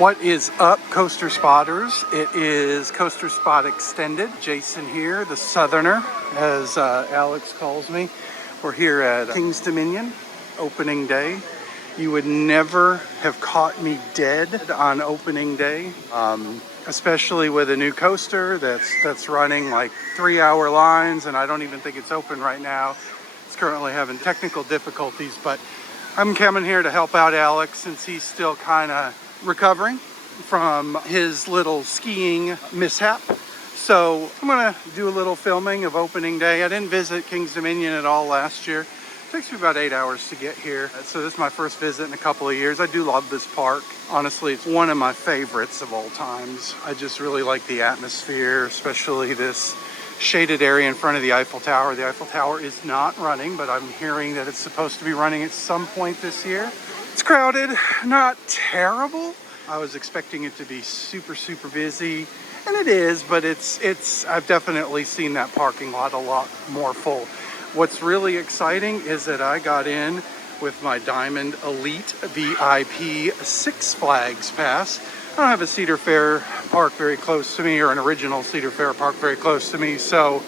What is up, Coaster Spotters? It is Coaster Spot Extended. Jason here, the Southerner, as Alex calls me. We're here at King's Dominion, opening day. You would never have caught me dead on opening day, especially with a new coaster that's running like 3-hour lines, and I don't even think it's open right now. It's currently having technical difficulties, but I'm coming here to help out Alex since he's still kind of recovering from his little skiing mishap. So I'm gonna do a little filming of opening day. I didn't visit King's Dominion at all last year. It takes me about 8 hours to get here. So this is my first visit in a couple of years. I do love this park. Honestly, it's one of my favorites of all times. I just really like the atmosphere, especially this shaded area in front of the Eiffel Tower. The Eiffel Tower is not running, but I'm hearing that it's supposed to be running at some point this year. It's crowded, not terrible. I was expecting it to be super busy, and it is, but I've definitely seen that parking lot a lot more full. What's really exciting is that I got in with my Diamond Elite VIP Six Flags pass. I don't have a Cedar Fair park very close to me, or an original Cedar Fair park very close to me, so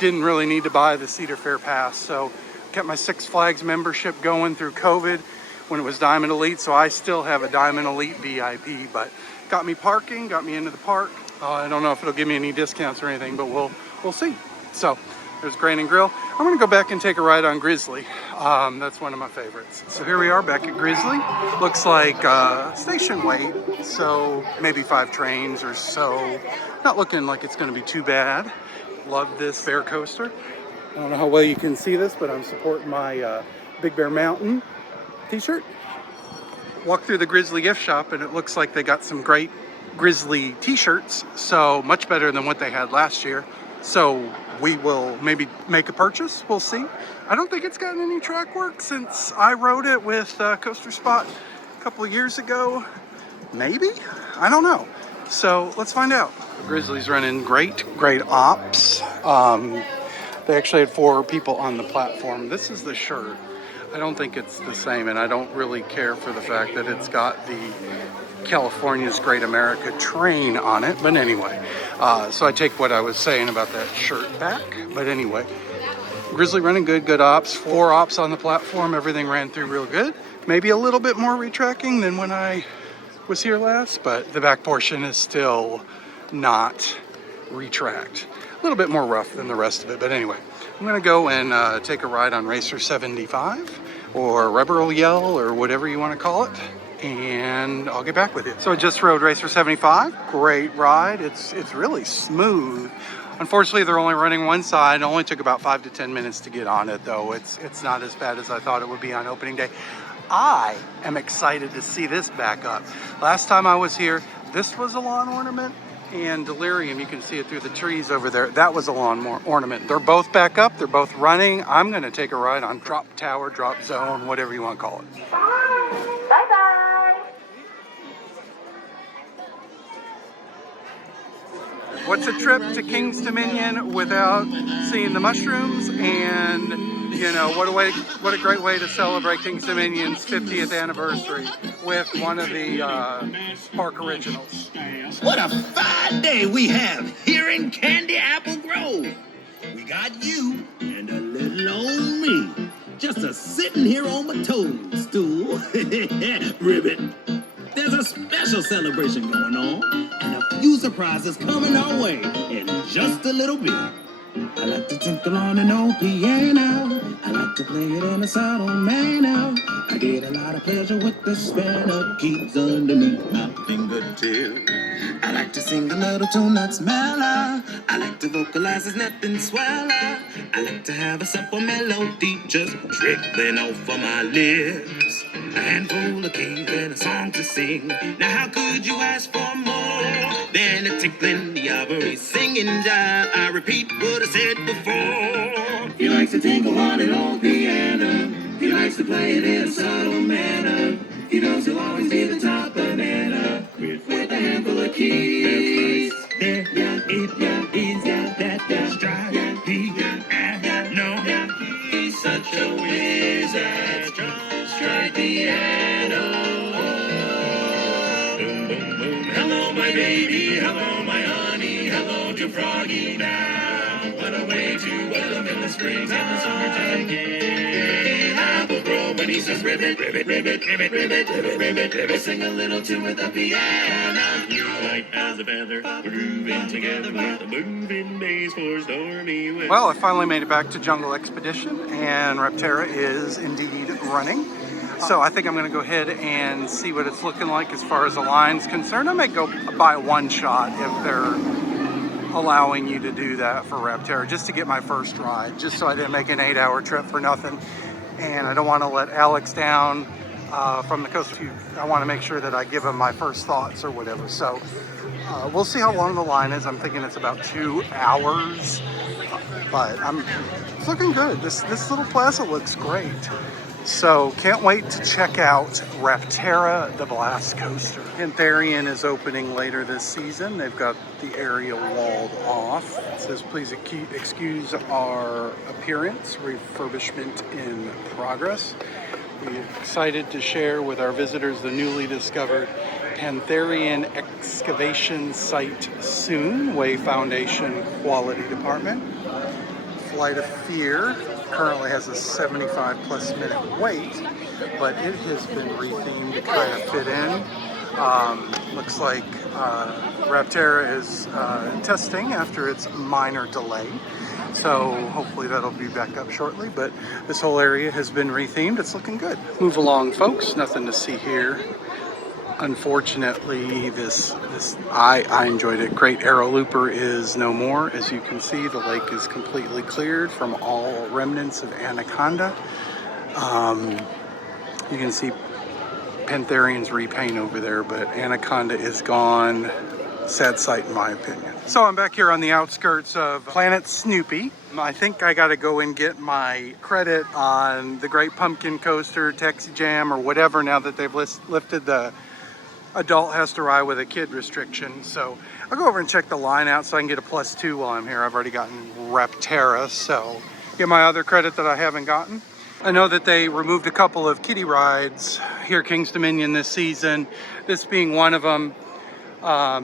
didn't really need to buy the Cedar Fair pass. So kept my Six Flags membership going through COVID when it was Diamond Elite, so I still have a Diamond Elite VIP, but got me parking, got me into the park. I don't know if it'll give me any discounts or anything, but we'll see. So there's Grain and Grill. I'm gonna go back and take a ride on Grizzly. That's one of my favorites. So here we are back at Grizzly. Looks like station wait, so maybe 5 trains or so. Not looking like it's gonna be too bad. Love this Bear coaster. I don't know how well you can see this, but I'm supporting my Big Bear Mountain t-shirt. Walk through the Grizzly gift shop and it looks like they got some great Grizzly t-shirts, so much better than what they had last year. So we will maybe make a purchase. We'll see. I don't think it's gotten any track work since I rode it with Coaster Spot a couple of years ago. Maybe? I don't know. So let's find out. Grizzly's running great ops. They actually had 4 people on the platform. This is the shirt. I don't think it's the same, and I don't really care for the fact that it's got the California's Great America train on it, but anyway, so I take what I was saying about that shirt back. But anyway, Grizzly running good ops, 4 ops on the platform, everything ran through real good. Maybe a little bit more retracking than when I was here last, but the back portion is still not retracked. A little bit more rough than the rest of it, but anyway, I'm gonna go and take a ride on Racer 75 or Rebel Yell or whatever you want to call it, and I'll get back with you. So I just rode Racer 75. Great ride. It's really smooth. Unfortunately, they're only running one side. It only took about 5 to 10 minutes to get on it, though. It's not as bad as I thought it would be on opening day. I am excited to see this back up. Last time I was here, this was a lawn ornament, and Delirium, you can see it through the trees over there, that was a lawn ornament. They're both back up, they're both running. I'm gonna take a ride on Drop Tower, Drop Zone, whatever you want to call it. Bye-bye. What's a trip to King's Dominion without seeing the mushrooms? And you know, what a great way to celebrate King's Dominion's 50th anniversary with one of the park originals. What a fine day we have here in Candy Apple Grove. We got you and a little old me just a sitting here on my toadstool. Ribbit. There's a special celebration going on and a few surprises coming our way in just a little bit. I like to tinkle on an old piano. I like to play it in a subtle manner. I get a lot of pleasure with the span of keys underneath my fingertip. I like to sing a little tune that's mellow. I like to vocalize as nothing sweller. I like to have a simple melody just trickling off of my lips. A handful of keys and a song to sing. Now how could you ask for more than a tinkling the ivory singing jive? I repeat what I said before. He likes to tinkle on an old piano. He likes to play it in a subtle manner. He knows he'll always be the top banana with a handful of keys. There, yeah, it, yeah, is, yeah, that, yeah, stride, yeah, he, yeah, no, he's such a wizard. Strike piano. Boom, boom. hello, my honey, hello to Froggy now. What a way to welcome in the springs and the summertime. Yay! Apple Grove when he says ribbit, ribbit, ribbit, ribbit, ribbit, ribbit, ribbit, ribbit. Sing a little tune with the piano. Light as a feather, grooving together with the moving bass for stormy weather. Well, I finally made it back to Jungle Expedition, and Rapterra is indeed running. So I think I'm going to go ahead and see what it's looking like as far as the line's concerned. I may go buy one shot if they're allowing you to do that for Rapterra, just to get my first ride, just so I didn't make an 8-hour trip for nothing. And I don't want to let Alex down from the coast. I want to make sure that I give him my first thoughts or whatever. So we'll see how long the line is. I'm thinking it's about 2 hours, but it's looking good. This little plaza looks great. So can't wait to check out Rapterra, the Blast Coaster. Pantherian is opening later this season. They've got the area walled off. It says, please excuse our appearance, refurbishment in progress. We're excited to share with our visitors the newly discovered Pantherian excavation site soon. Way Foundation Quality Department. Flight of Fear currently has a 75 plus minute wait, but it has been rethemed to kind of fit in. Looks like Rapterra is testing after its minor delay, so hopefully that'll be back up shortly, but this whole area has been rethemed. It's looking good. Move along, folks. Nothing to see here. Unfortunately, I enjoyed it. Great Arrow Looper is no more. As you can see, the lake is completely cleared from all remnants of Anaconda. You can see Pantherian's repaint over there, but Anaconda is gone. Sad sight in my opinion. So I'm back here on the outskirts of Planet Snoopy. I think I gotta go and get my credit on the Great Pumpkin Coaster, Taxi Jam, or whatever, now that they've lifted the adult has to ride with a kid restriction. So I'll go over and check the line out so I can get a +2 while I'm here. I've already gotten Rapterra, so get my other credit that I haven't gotten. I know that they removed a couple of kiddie rides here at King's Dominion this season, this being one of them. I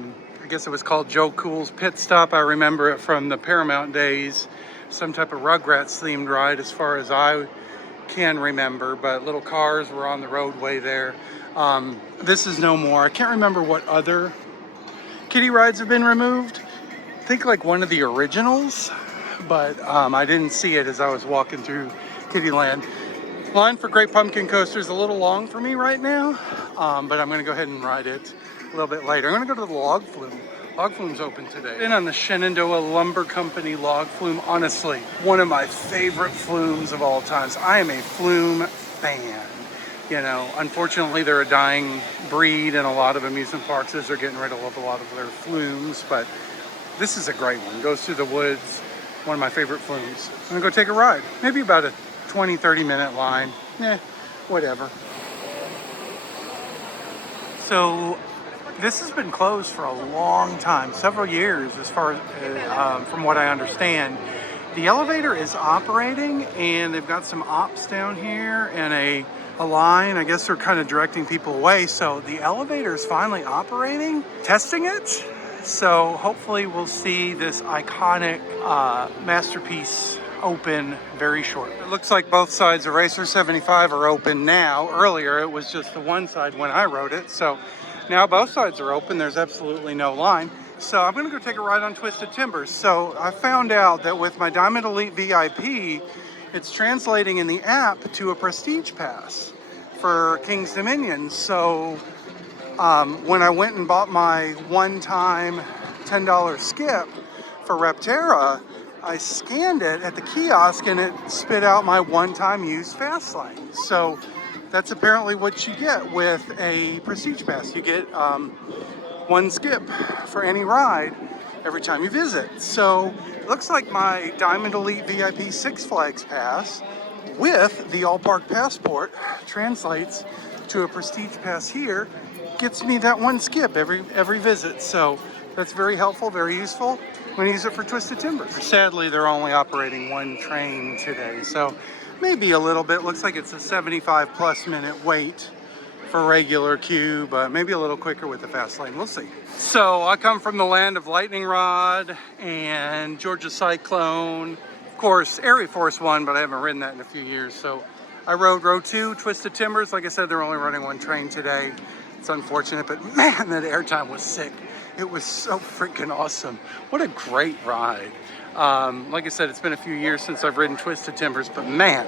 guess it was called Joe Cool's Pit Stop. I remember it from the Paramount days, some type of Rugrats themed ride as far as I can remember, but little cars were on the roadway there. This is no more. I can't remember what other kiddie rides have been removed. I think like one of the originals, but I didn't see it as I was walking through Kiddieland. Line for Great Pumpkin Coaster is a little long for me right now, but I'm going to go ahead and ride it a little bit later. I'm going to go to the Log Flume. Log Flume's open today. Been on the Shenandoah Lumber Company Log Flume. Honestly, one of my favorite flumes of all times. I am a flume fan. You know, unfortunately, they're a dying breed in a lot of amusement parks as they're getting rid of a lot of their flumes, but this is a great one. Goes through the woods, one of my favorite flumes. I'm gonna go take a ride. Maybe about a 20-30 minute line. Whatever. So this has been closed for a long time, several years as far as, from what I understand. The elevator is operating and they've got some ops down here and a line. I guess they're kind of directing people away. So the elevator is finally operating, testing it. So hopefully we'll see this iconic masterpiece open very shortly. It looks like both sides of Racer 75 are open now. Earlier it was just the one side when I rode it. So now both sides are open. There's absolutely no line. So I'm gonna go take a ride on Twisted Timbers. So I found out that with my Diamond Elite VIP, it's translating in the app to a Prestige Pass for King's Dominion. So when I went and bought my one-time $10 skip for Rapterra, I scanned it at the kiosk and it spit out my one-time use fast lane. So that's apparently what you get with a Prestige Pass. You get one skip for any ride every time you visit. So it looks like my Diamond Elite VIP Six Flags Pass with the All Park Passport translates to a Prestige Pass here, gets me that one skip every visit. So that's very helpful, very useful. I'm going to use it for Twisted Timbers. Sadly, they're only operating one train today, so maybe a little bit. Looks like it's a 75 plus minute wait for regular queue, but maybe a little quicker with the fast lane. We'll see. So I come from the land of Lightning Rod and Georgia Cyclone. Of course, Air Force One, but I haven't ridden that in a few years. So I rode row 2, Twisted Timbers. Like I said, they're only running one train today. It's unfortunate, but man, that airtime was sick. It was so freaking awesome. What a great ride. Like I said, it's been a few years since I've ridden Twisted Timbers, but man,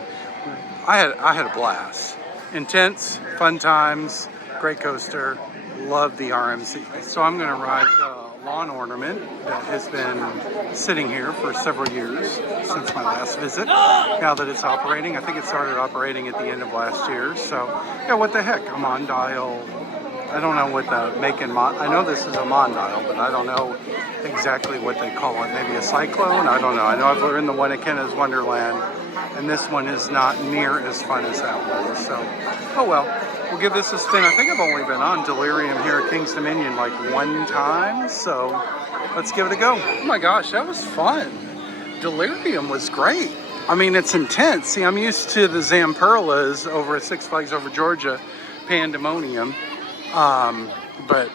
I had a blast. Intense, fun times, great coaster. Love the RMC. So I'm gonna ride the lawn ornament that has been sitting here for several years since my last visit. Now that it's operating, I think it started operating at the end of last year. So yeah, what the heck? I'm on dial. I don't know what the make and mod. I know this is a Mondial, but I don't know exactly what they call it. Maybe a Cyclone? I don't know. I know I've learned the one at Kenna's Wonderland, and this one is not near as fun as that one. So, oh well. We'll give this a spin. I think I've only been on Delirium here at King's Dominion like one time, so let's give it a go. Oh my gosh, that was fun. Delirium was great. I mean, it's intense. See, I'm used to the Zamperlas over at Six Flags Over Georgia, Pandemonium. But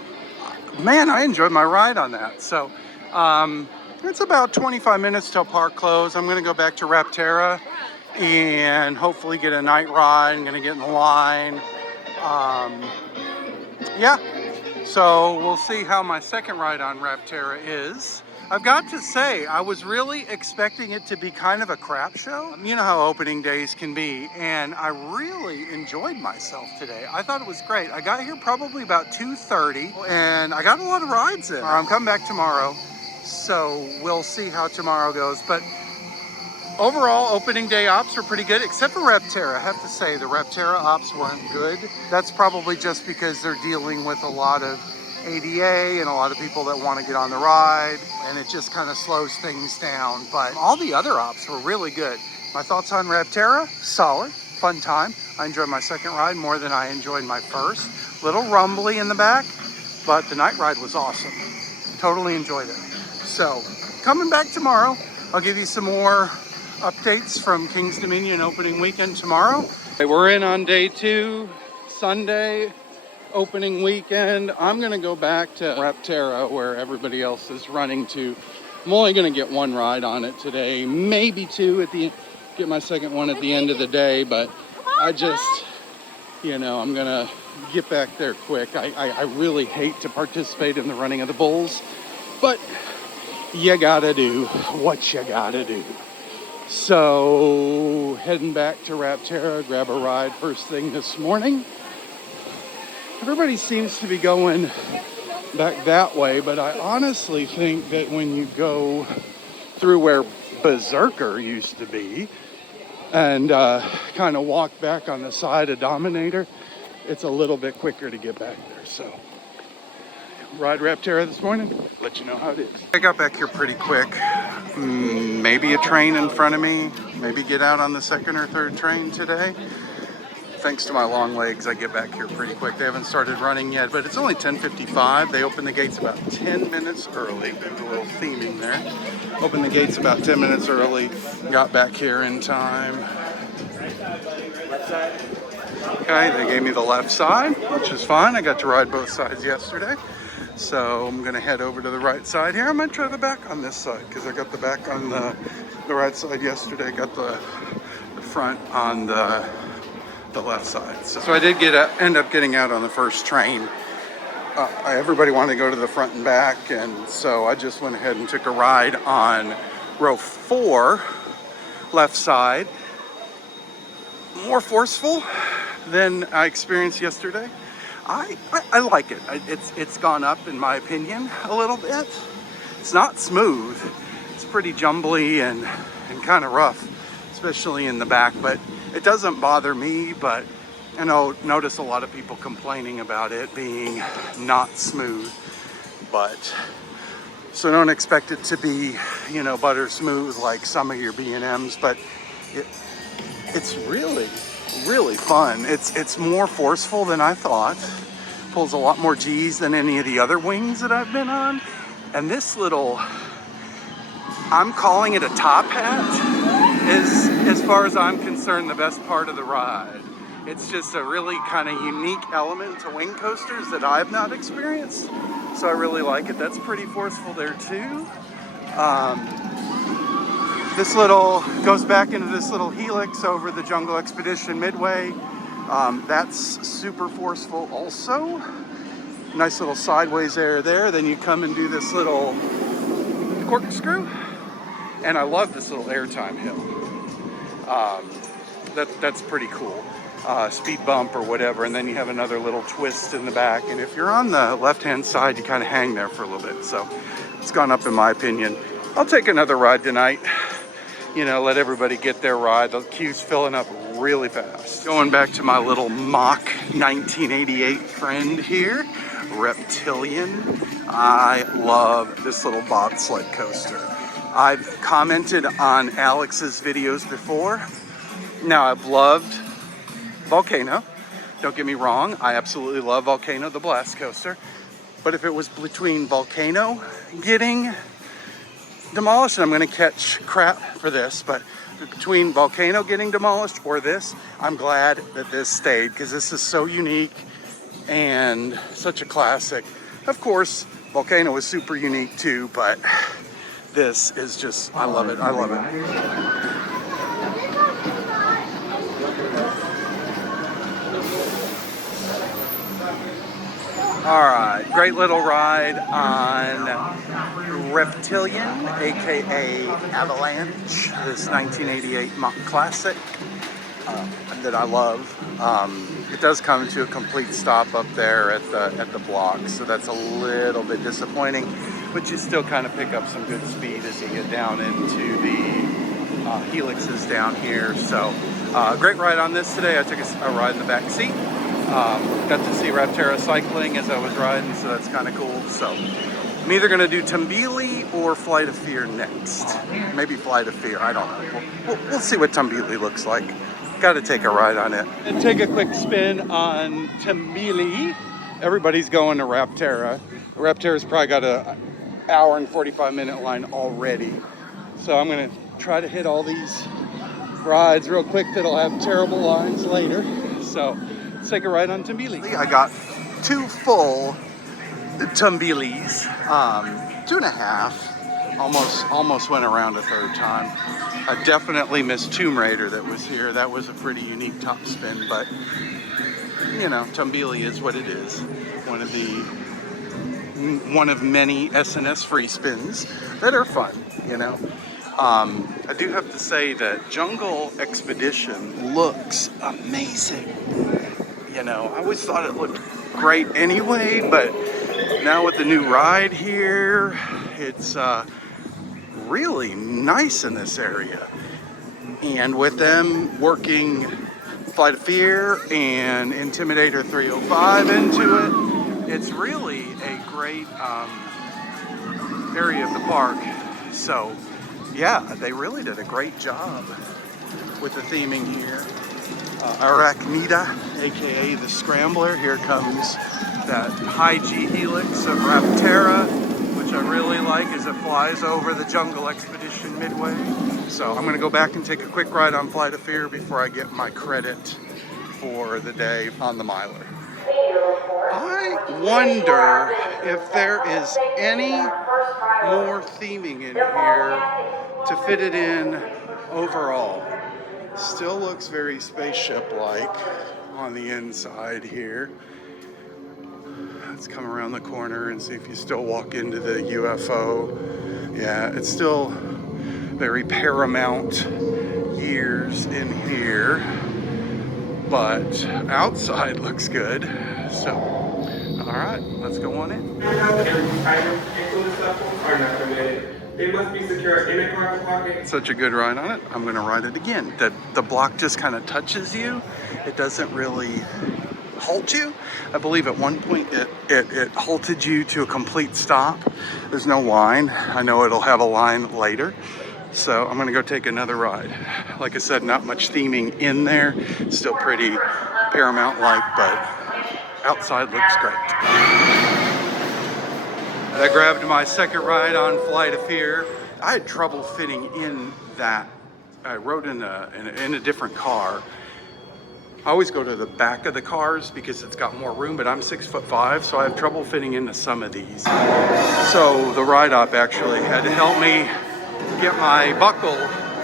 man, I enjoyed my ride on that. So it's about 25 minutes till park close. I'm gonna go back to Rapterra and hopefully get a night ride. I'm gonna get in the line. Yeah, so we'll see how my second ride on Rapterra is. I've got to say, I was really expecting it to be kind of a crap show. You know how opening days can be, and I really enjoyed myself today. I thought it was great. I got here probably about 2:30, and I got a lot of rides in. I'm coming back tomorrow, so we'll see how tomorrow goes. But overall, opening day ops were pretty good, except for Rapterra. I have to say, the Rapterra ops weren't good. That's probably just because they're dealing with a lot of ADA and a lot of people that want to get on the ride, and it just kind of slows things down. But all the other ops were really good. My thoughts on Rapterra? Solid, fun time. I enjoyed my second ride more than I enjoyed my first. Little rumbly in the back, but the night ride was awesome. Totally enjoyed it. So, coming back tomorrow, I'll give you some more updates from King's Dominion opening weekend tomorrow. We're in on day 2, Sunday, opening weekend. I'm gonna go back to Rapterra where everybody else is running to. I'm only gonna get one ride on it today, maybe 2 at the get my second one at the end of the day, but I just, you know, I'm gonna get back there quick. I really hate to participate in the running of the bulls, but you gotta do what you gotta do. So heading back to Rapterra, grab a ride first thing this morning. Everybody seems to be going back that way, but I honestly think that when you go through where Berserker used to be and kind of walk back on the side of Dominator, it's a little bit quicker to get back there. So ride Rapterra this morning, let you know how it is. I got back here pretty quick. Maybe a train in front of me, maybe get out on the second or third train today. Thanks to my long legs, I get back here pretty quick. They haven't started running yet, but it's only 10:55. They open the gates about 10 minutes early. There's a little theming there. Opened the gates about 10 minutes early. Got back here in time. Okay, they gave me the left side, which is fine. I got to ride both sides yesterday. So I'm gonna head over to the right side here. I might try the back on this side because I got the back on the right side yesterday. Got the front on the left side. So I did end up getting out on the first train. Everybody wanted to go to the front and back, and so I just went ahead and took a ride on row 4, left side. More forceful than I experienced yesterday. I like it. It's gone up in my opinion a little bit. It's not smooth. It's pretty jumbly and kind of rough, especially in the back, but it doesn't bother me. But I notice a lot of people complaining about it being not smooth, but so don't expect it to be, you know, butter smooth like some of your B&Ms, but it's really fun. It's more forceful than I thought. Pulls a lot more G's than any of the other wings that I've been on. And this little, I'm calling it a top hat, is, as far as I'm concerned, the best part of the ride. It's just a really kind of unique element to wing coasters that I've not experienced. So I really like it. That's pretty forceful there too. This little goes back into this little helix over the Jungle Expedition Midway. That's super forceful also. Nice little sideways air there. Then you come and do this little corkscrew. And I love this little airtime hill. That's pretty cool. Speed bump or whatever, and then you have another little twist in the back. And if you're on the left-hand side, you kind of hang there for a little bit. So it's gone up in my opinion. I'll take another ride tonight. You know, let everybody get their ride. The queue's filling up really fast. Going back to my little mock 1988 friend here, Reptilian. I love this little bobsled coaster. I've commented on Alex's videos before. Now, I've loved Volcano. Don't get me wrong, I absolutely love Volcano, the blast coaster. But if it was between Volcano getting demolished, and I'm gonna catch crap for this, but between Volcano getting demolished or this, I'm glad that this stayed, because this is so unique and such a classic. Of course, Volcano is super unique too, but this is just, I love it, I love it. All right, great little ride on Reptilian, aka Avalanche, this 1988 classic that I love. It does come to a complete stop up there at the block, so that's a little bit disappointing, but you still kind of pick up some good speed as you get down into the helixes down here. So great ride on this today. I took a ride in the back seat. Got to see Rapterra cycling as I was riding, so that's kind of cool. So I'm either going to do Tumbili or Flight of Fear next. Maybe Flight of Fear, I don't know. We'll see what Tumbili looks like. Got to take a ride on it. And take a quick spin on Tumbili. Everybody's going to Rapterra. Rapterra's probably got an hour and 45-minute line already. So I'm going to try to hit all these rides real quick that'll have terrible lines later. So let's take a ride on Tumbili. I got 2 full Tumbilis, 2.5. Almost went around a third time. I definitely missed Tomb Raider that was here. That was a pretty unique top spin, but you know, Tumbili is what it is. One of many SNS free spins that are fun, you know. I do have to say that Jungle Expedition looks amazing. You know, I always thought it looked great anyway, but now with the new ride here, it's really nice in this area. And with them working Flight of Fear and Intimidator 305 into it, it's really a great area of the park. So yeah, they really did a great job with the theming here. Arachnida, aka the Scrambler. Here comes that high G helix of Rapterra, which I really like as it flies over the Jungle Expedition Midway. So I'm gonna go back and take a quick ride on Flight of Fear before I get my credit for the day on the miler. I wonder if there is any more theming in here to fit it in overall. Still looks very spaceship-like on the inside here. Let's come around the corner and see if you still walk into the UFO. Yeah, it's still very Paramount years in here, but outside looks good. So, all right, let's go on in. They must be secure in a car pocket. Such a good ride on it. I'm going to ride it again. The block just kind of touches you. It doesn't really halt you. I believe at one point it halted you to a complete stop. There's no line. I know it'll have a line later. So I'm going to go take another ride. Like I said, not much theming in there. Still pretty Paramount-like, but outside looks great. I grabbed my second ride on Flight of Fear. I had trouble fitting in that. I rode in a different car, I always go to the back of the cars because it's got more room, but I'm 6'5", so I have trouble fitting into some of these. So the ride op actually had to help me get my buckle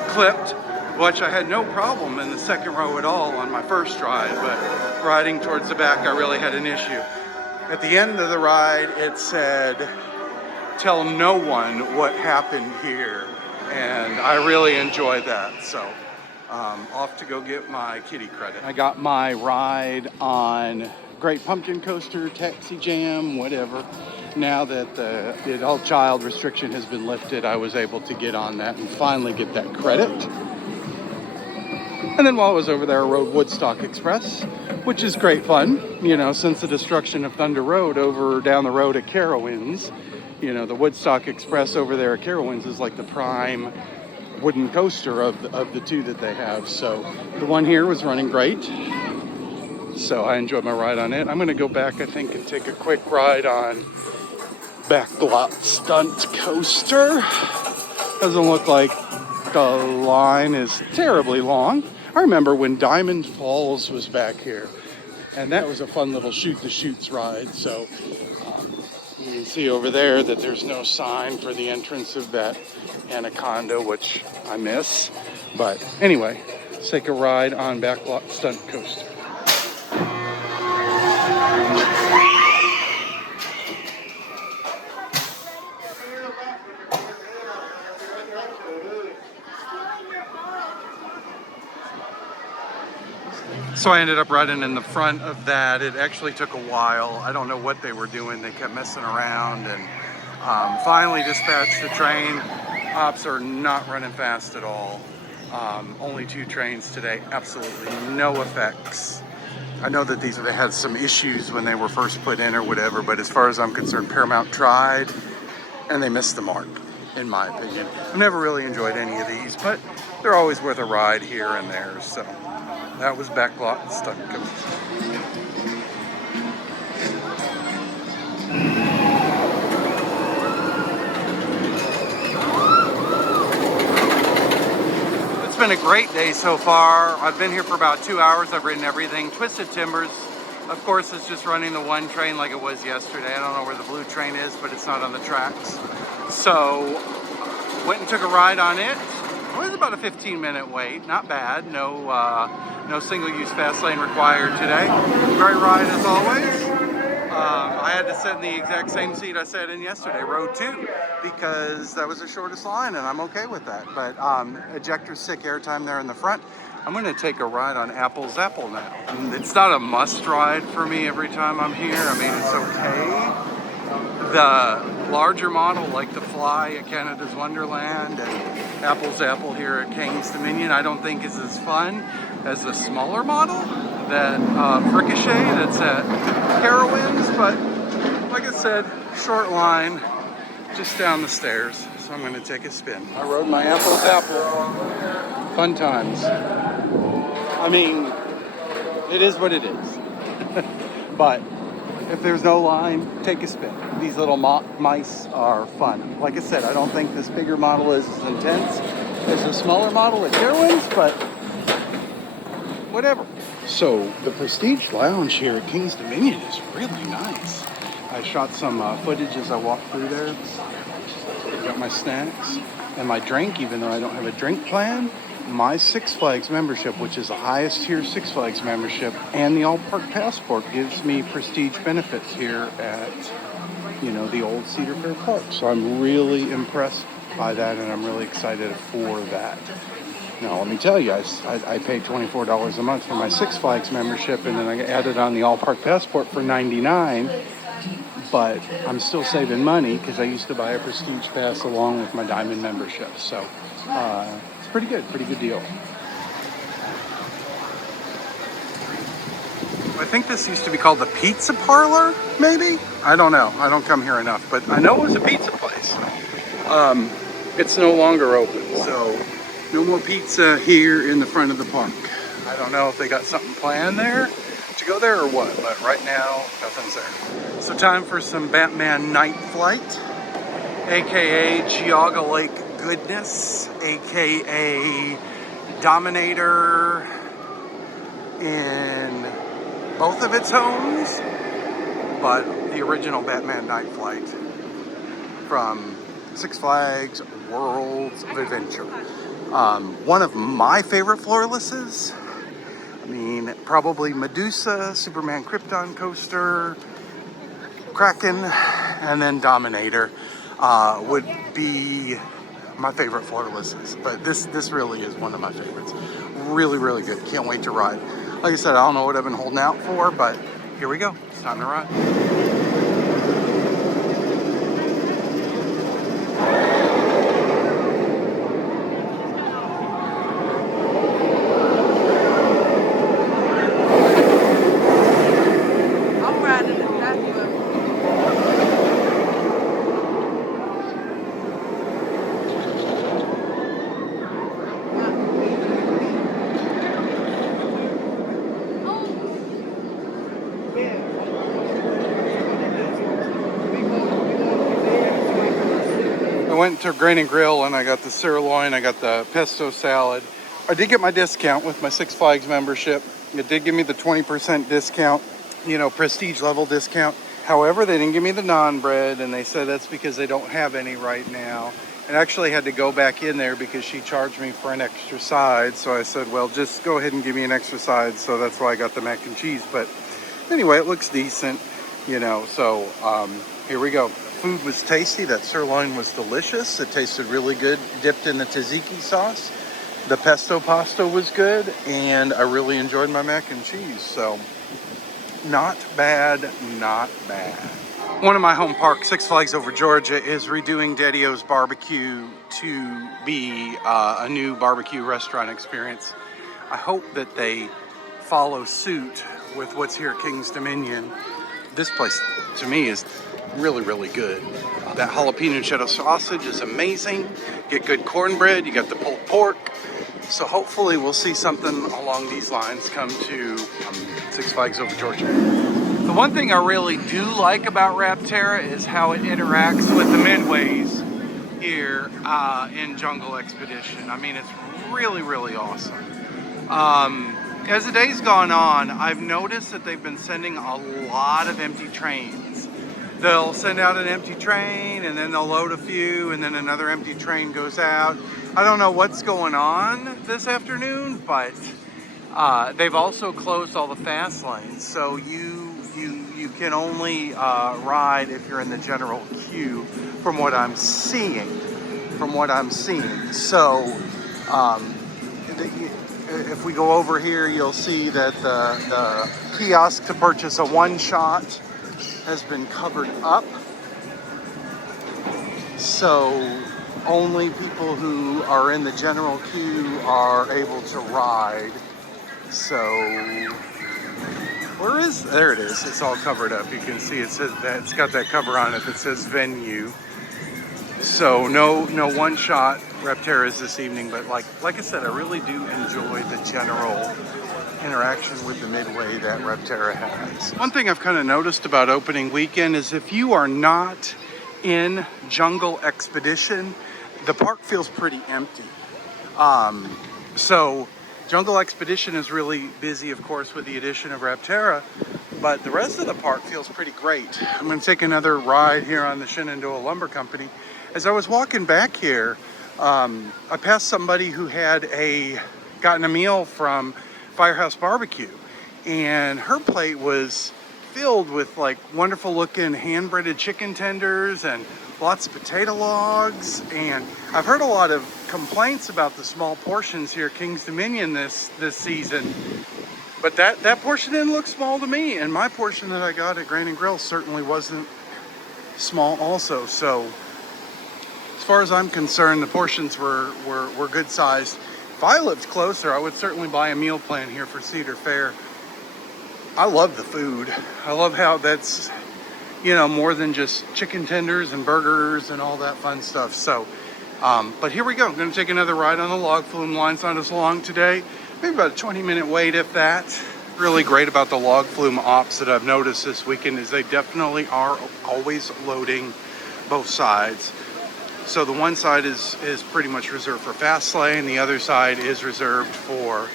clipped, which I had no problem in the second row at all on my first ride, but riding towards the back, I really had an issue. At the end of the ride, it said, "Tell no one what happened here," and I really enjoyed that. So off to go get my kitty credit. I got my ride on Great Pumpkin Coaster, Taxi Jam, whatever. Now that the adult child restriction has been lifted, I was able to get on that and finally get that credit. And then while I was over there, I rode Woodstock Express, which is great fun. You know, since the destruction of Thunder Road over down the road at Carowinds, you know, the Woodstock Express over there at Carowinds is like the prime wooden coaster of the two that they have. So the one here was running great. So I enjoyed my ride on it. I'm gonna go back, I think, and take a quick ride on Backlot Stunt Coaster. Doesn't look like the line is terribly long. I remember when Diamond Falls was back here, and that was a fun little shoot the chutes ride. So you can see over there that there's no sign for the entrance of that Anaconda, which I miss. But anyway, let's take a ride on Backlot Stunt Coaster. So I ended up riding in the front of that. It actually took a while. I don't know what they were doing. They kept messing around, and finally dispatched the train. Ops are not running fast at all. Only 2 trains today, absolutely no effects. I know that they had some issues when they were first put in or whatever, but as far as I'm concerned, Paramount tried and they missed the mark, in my opinion. I've never really enjoyed any of these, but they're always worth a ride here and there. So that was Backlot Stunt Coaster. It's been a great day so far. I've been here for about 2 hours. I've ridden everything. Twisted Timbers, of course, is just running the one train like it was yesterday. I don't know where the blue train is, but it's not on the tracks. So went and took a ride on it. It was about a 15-minute wait. Not bad. No single-use fast lane required today. Great ride as always. I had to sit in the exact same seat I sat in yesterday, row 2, because that was the shortest line, and I'm okay with that. But ejector stick airtime there in the front. I'm going to take a ride on Zapple now. It's not a must ride for me every time I'm here. I mean, it's okay. The larger model, like the Fly at Canada's Wonderland and Zapple here at King's Dominion, I don't think is as fun as the smaller model, that Ricochet that's at Carowinds. But like I said, short line, just down the stairs. So I'm going to take a spin. I rode my Zapple. Fun times. I mean, it is what it is. But if there's no line, take a spin. These little mice are fun. Like I said, I don't think this bigger model is as intense as the smaller model at Carowinds, but whatever. So the Prestige Lounge here at King's Dominion is really nice. I shot some footage as I walked through there. Got my snacks and my drink, even though I don't have a drink plan. My Six Flags membership, which is the highest tier Six Flags membership, and the All Park Passport gives me prestige benefits here at, you know, the old Cedar Fair Park. So I'm really impressed by that, and I'm really excited for that. Now, let me tell you, I paid $24 a month for my Six Flags membership, and then I added on the All Park Passport for $99. But I'm still saving money because I used to buy a Prestige Pass along with my Diamond membership. So it's pretty good deal. I think this used to be called the Pizza Parlor, maybe? I don't know. I don't come here enough, but I know it was a pizza place. It's no longer open, so no more pizza here in the front of the park. I don't know if they got something planned there to go there or what, but right now, nothing's there. So time for some Batman Night Flight, aka Geauga Lake Goodness, aka Dominator, in both of its homes, but the original Batman Night Flight from Six Flags Worlds of Adventure. One of my favorite floorlesses, I mean, probably Medusa, Superman Krypton coaster, Kraken, and then Dominator would be my favorite floorlesses. But this really is one of my favorites. Really, really good. Can't wait to ride. Like I said, I don't know what I've been holding out for, but here we go. It's time to ride. I went to Grain and Grill and I got the sirloin, I got the pesto salad. I did get my discount with my Six Flags membership. It did give me the 20% discount, you know, prestige level discount. However, they didn't give me the naan bread, and they said that's because they don't have any right now. And I actually had to go back in there because she charged me for an extra side. So I said, well, just go ahead and give me an extra side. So that's why I got the mac and cheese. But anyway, it looks decent, you know, so here we go. Food was tasty. That sirloin was delicious. It tasted really good, dipped in the tzatziki sauce. The pesto pasta was good, and I really enjoyed my mac and cheese. So not bad, not bad. One of my home parks, Six Flags Over Georgia, is redoing Daddy-O's Barbecue to be a new barbecue restaurant experience. I hope that they follow suit with what's here at King's Dominion. This place, to me, is really, really good. That jalapeno cheddar sausage is amazing. Get good cornbread, you got the pulled pork. So hopefully we'll see something along these lines come to Six Flags Over Georgia. The one thing I really do like about Rapterra is how it interacts with the midways here in Jungle Expedition. I mean, it's really, really awesome. As the day's gone on, I've noticed that they've been sending a lot of empty trains. They'll send out an empty train, and then they'll load a few, and then another empty train goes out. I don't know what's going on this afternoon, but they've also closed all the fast lanes. So you can only ride if you're in the general queue from what I'm seeing. So if we go over here, you'll see that the kiosk to purchase a one-shot has been covered up. So only people who are in the general queue are able to ride. So there it is. It's all covered up. You can see it says that it's got that cover on it that says venue. So no one-shot Rapterras this evening, but like I said, I really do enjoy the general interaction with the midway that Rapterra has. One thing I've kind of noticed about opening weekend is if you are not in Jungle Expedition, the park feels pretty empty. So Jungle Expedition is really busy, of course, with the addition of Rapterra, but the rest of the park feels pretty great. I'm going to take another ride here on the Shenandoah Lumber Company. As I was walking back here, I passed somebody who had gotten a meal from Firehouse Barbecue, and her plate was filled with like wonderful looking hand breaded chicken tenders and lots of potato logs. And I've heard a lot of complaints about the small portions here at King's Dominion this season, but that portion didn't look small to me, and my portion that I got at Grain and Grill certainly wasn't small also. So as far as I'm concerned, the portions were good sized. If I lived closer, I would certainly buy a meal plan here for Cedar Fair. I love the food. I love how that's, you know, more than just chicken tenders and burgers and all that fun stuff. So, but here we go. I'm going to take another ride on the log flume. Line's not as long today. Maybe about a 20-minute wait, if that. Really great about the log flume ops that I've noticed this weekend is they definitely are always loading both sides. So the one side is pretty much reserved for fast lane. The other side is reserved for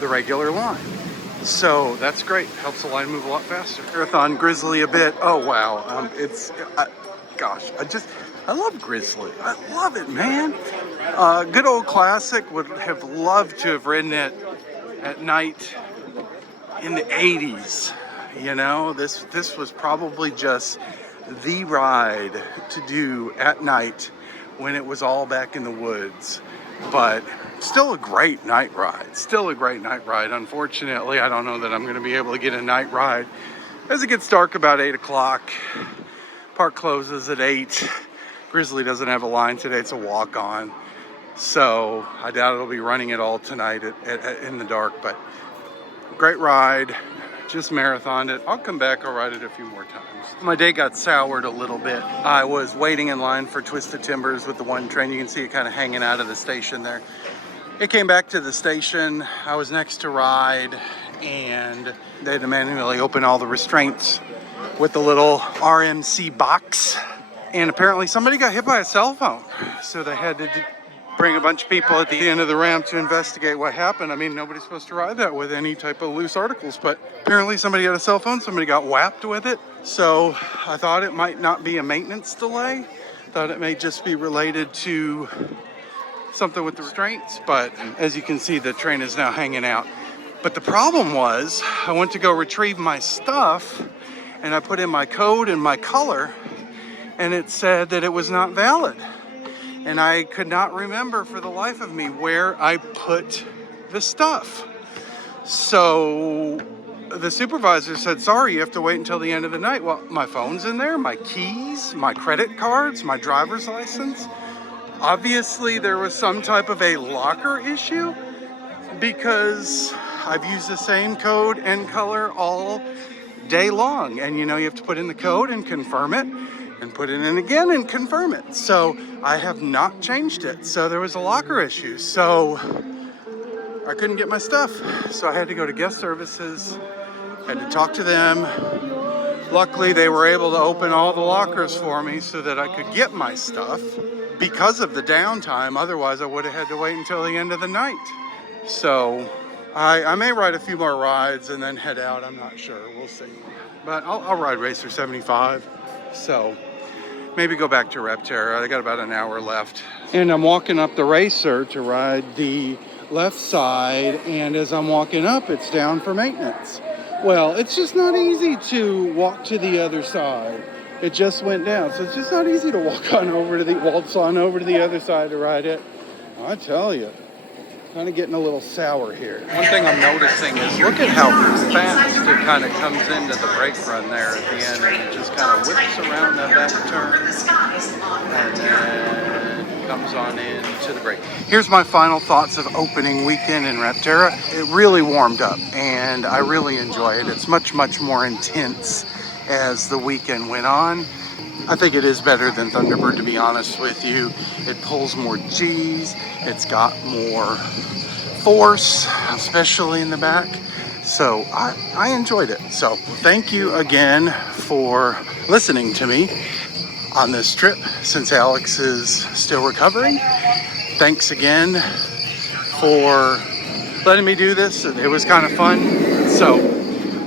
the regular line. So that's great. Helps the line move a lot faster. Marathon Grizzly a bit. Oh wow. Gosh, I love Grizzly. I love it, man. Good old classic. Would have loved to have ridden it at night in the 80s. You know, this was probably just the ride to do at night when it was all back in the woods. But still a great night ride. Still a great night ride. Unfortunately, I don't know that I'm going to be able to get a night ride as it gets dark about 8 o'clock. Park closes at 8. Grizzly doesn't have a line today. It's a walk-on. So I doubt it'll be running at all tonight in the dark. But great ride. Just marathoned it. I'll come back. I'll ride it a few more times. My day got soured a little bit. I was waiting in line for Twisted Timbers with the one train. You can see it kind of hanging out of the station there. It came back to the station. I was next to ride, and they had to manually open all the restraints with the little RMC box. And apparently somebody got hit by a cell phone. So they had to bring a bunch of people at the end of the ramp to investigate what happened. I mean, nobody's supposed to ride that with any type of loose articles, but apparently somebody had a cell phone, somebody got whapped with it. So I thought it might not be a maintenance delay. Thought it may just be related to something with the restraints, but as you can see, the train is now hanging out. But the problem was, I went to go retrieve my stuff, and I put in my code and my color, and it said that it was not valid. And I could not remember for the life of me where I put the stuff. So the supervisor said, sorry, you have to wait until the end of the night. Well, my phone's in there, my keys, my credit cards, my driver's license. Obviously, there was some type of a locker issue because I've used the same code and color all day long. And you know, you have to put in the code and confirm it, and put it in again and confirm it. So I have not changed it. So there was a locker issue. So I couldn't get my stuff. So I had to go to guest services, had to talk to them. Luckily, they were able to open all the lockers for me so that I could get my stuff because of the downtime. Otherwise, I would have had to wait until the end of the night. So I may ride a few more rides and then head out. I'm not sure. We'll see. But I'll ride Racer 75. So maybe go back to Rapterra. I got about an hour left. And I'm walking up the Racer to ride the left side. And as I'm walking up, it's down for maintenance. Well, it's just not easy to walk to the other side. It just went down. So it's just not easy to waltz on over to the other side to ride it. I tell you, kind of getting a little sour here. One thing I'm noticing is look at how fast it kind of comes into the brake run there at the end, and it just kind of whips around that back turn and then comes on into the brake. Here's my final thoughts of opening weekend in Rapterra. It really warmed up and I really enjoy it. It's much, much more intense as the weekend went on. I think it is better than Thunderbird, to be honest with you. It pulls more G's, it's got more force, especially in the back. So I enjoyed it. So thank you again for listening to me on this trip since Alex is still recovering. Thanks again for letting me do this. It was kind of fun. So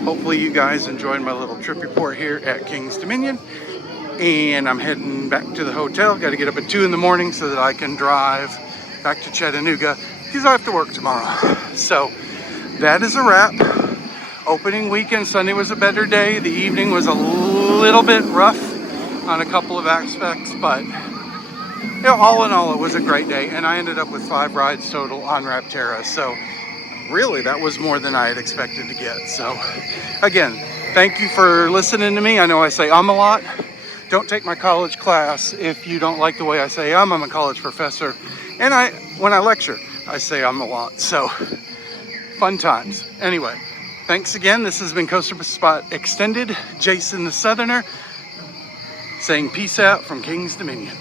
hopefully you guys enjoyed my little trip report here at King's Dominion. And I'm heading back to the hotel. Got to get up at 2 in the morning so that I can drive back to Chattanooga because I have to work tomorrow. So that is a wrap. Opening weekend, Sunday was a better day. The evening was a little bit rough on a couple of aspects, but you know, all in all, it was a great day. And I ended up with 5 rides total on Rapterra. So really, that was more than I had expected to get. So again, thank you for listening to me. I know I say a lot. Don't take my college class if you don't like the way I say I'm a college professor. And when I lecture, I say a lot. So fun times. Anyway, thanks again. This has been Coaster Spot Extended. Jason the Southerner saying peace out from King's Dominion.